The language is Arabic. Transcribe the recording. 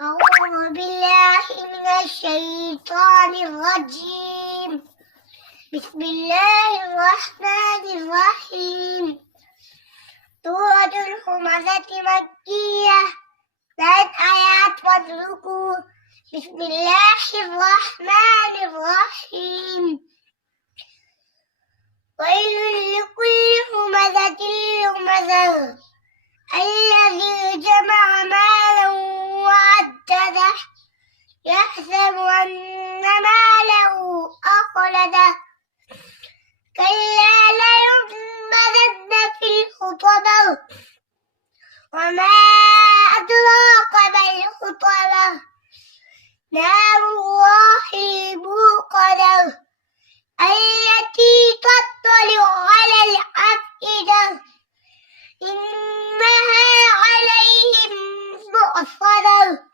أعوذ بالله من الشيطان الرجيم. بسم الله الرحمن الرحيم. سورة الهمزة مكية، 3 آيات والركوع. بسم الله الرحمن الرحيم. ويل لكل همزة لمزة الذي جمع مالا وعدده يحسب أن ماله أخلده كلا لينبذن في الحطمة وما أدراك ما الحطمة نار الله الموقدة التي تطلع على الأفئدة إنها عليهم مؤصدة